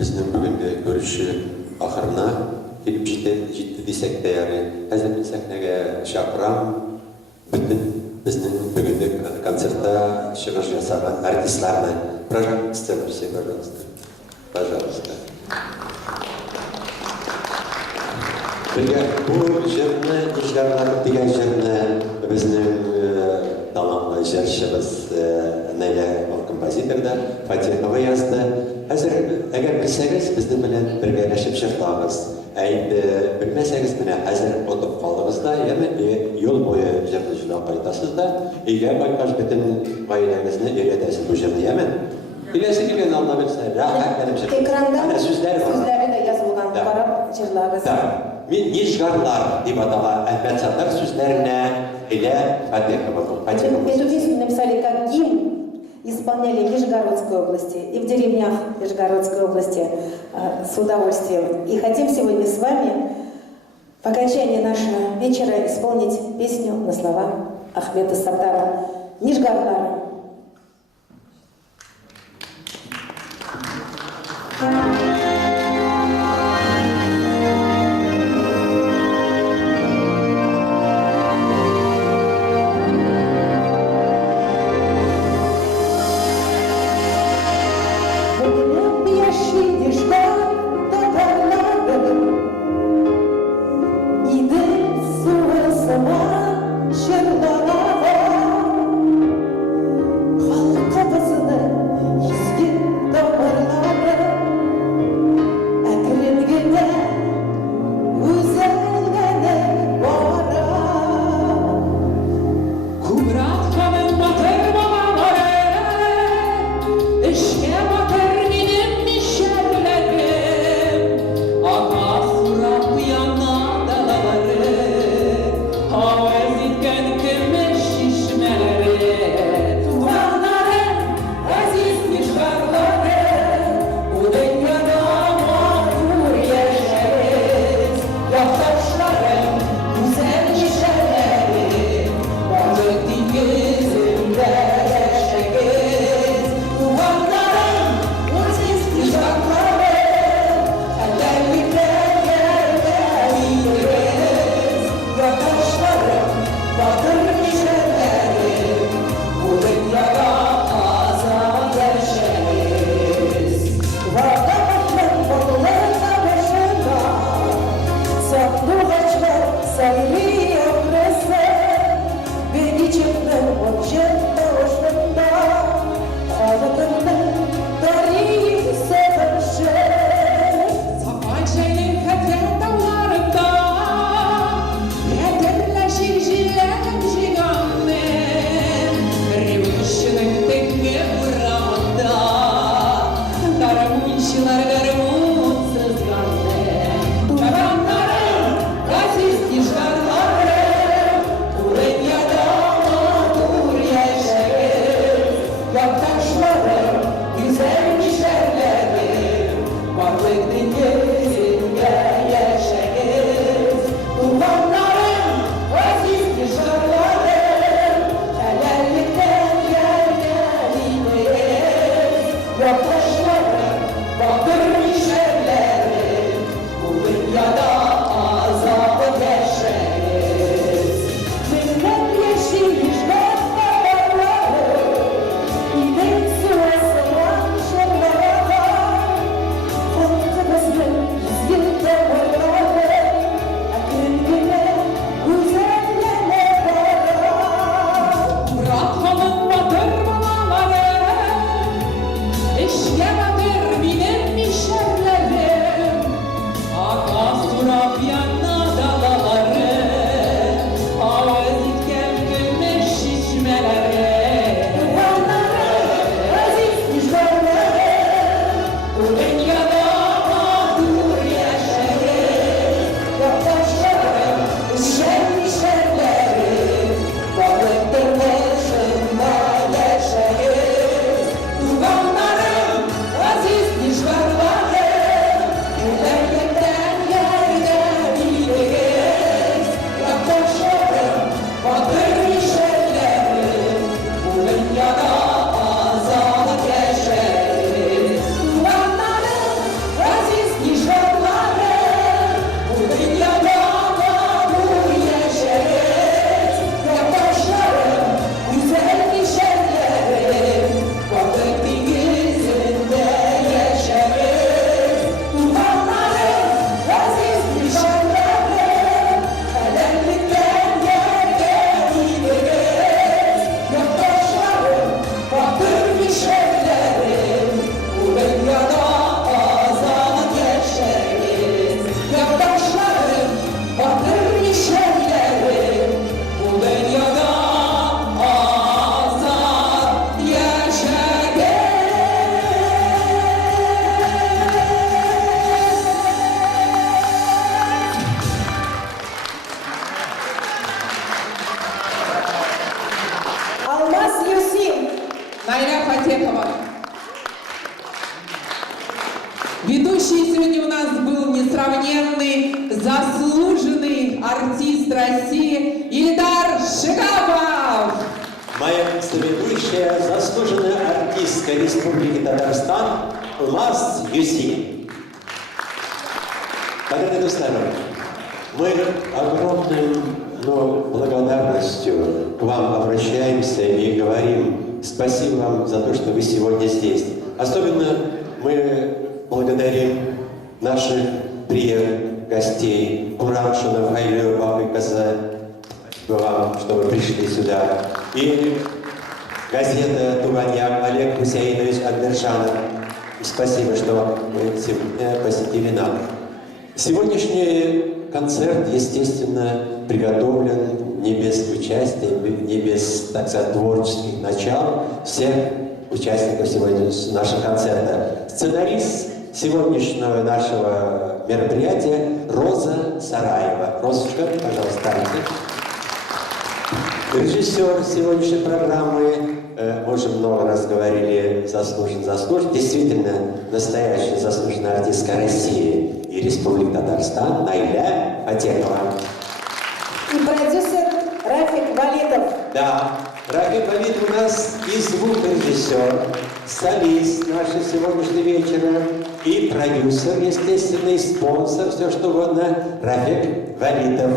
bizning bugungi görüşü ahırına kelip ciddi desek de yani hazır sahnaga şaqiram bütün bizning bugungi konsertda çıkış yasagan artistlarni program istemişse pожалуйста. Bu жерni işlerler degan жерni bizning tamamla jarishimiz nega kompozitorda Fatihova yazdı. Hazır eğer bilseniz bizden bilen birleşip şirtağız. Eğer bilmeseniz bile hazır oturup kaldığınızda yani yol boyu jarıcılığa kayıtasız da eğer bakkaş bütün gayelerinizle öğretesiniz bu jarını yemin. İlesi gibi ne anlamışsa rahat benim şirtağım. Ekranda Süsleri de yazılgan karab jırlağız. Min Nijgarlar deyip adama Ahmet Satar sözlerine ile Fatihova. Эту песню написали как гимн, исполняли в Нижегородской области и в деревнях Нижегородской области с удовольствием. И хотим сегодня с вами по окончании нашего вечера исполнить песню на слова Ахмета Саттара «Нижгарлар». Thank you. Ведущий сегодня у нас был несравненный, заслуженный артист России Ильдар Шигапов. Моя соведущая, заслуженная артистка Республики Татарстан Алмаз Юсин. Дорогие друзья, мы огромной благодарностью к вам обращаемся и говорим спасибо вам за то, что вы сегодня здесь. Особенно мы благодарим наших приезжих гостей, Курамшина, Айлю, Бабы Каза. Спасибо вам, что вы пришли сюда. И газета «Туганьяк» Олег Хусейнович Андершанов. Спасибо, что вы сегодня посетили нас. Сегодняшний концерт, естественно, приготовлен не без участия, не без, так сказать, творческих начал всех участников сегодняшнего нашего концерта. Сценарист сегодняшнего нашего мероприятия Роза Сараева. Розочка, пожалуйста. Режиссер сегодняшней программы, мы уже много раз говорили, заслужен. Действительно, настоящая заслуженная артистка России и Республики Татарстан Найля Фатехова. И продюсер Рафик Валитов. Да, Рафик Валитов у нас и звукорежиссер, солист нашего сегодняшнего вечера, и продюсер, естественно, и спонсор, все что угодно, Рафик Валитов.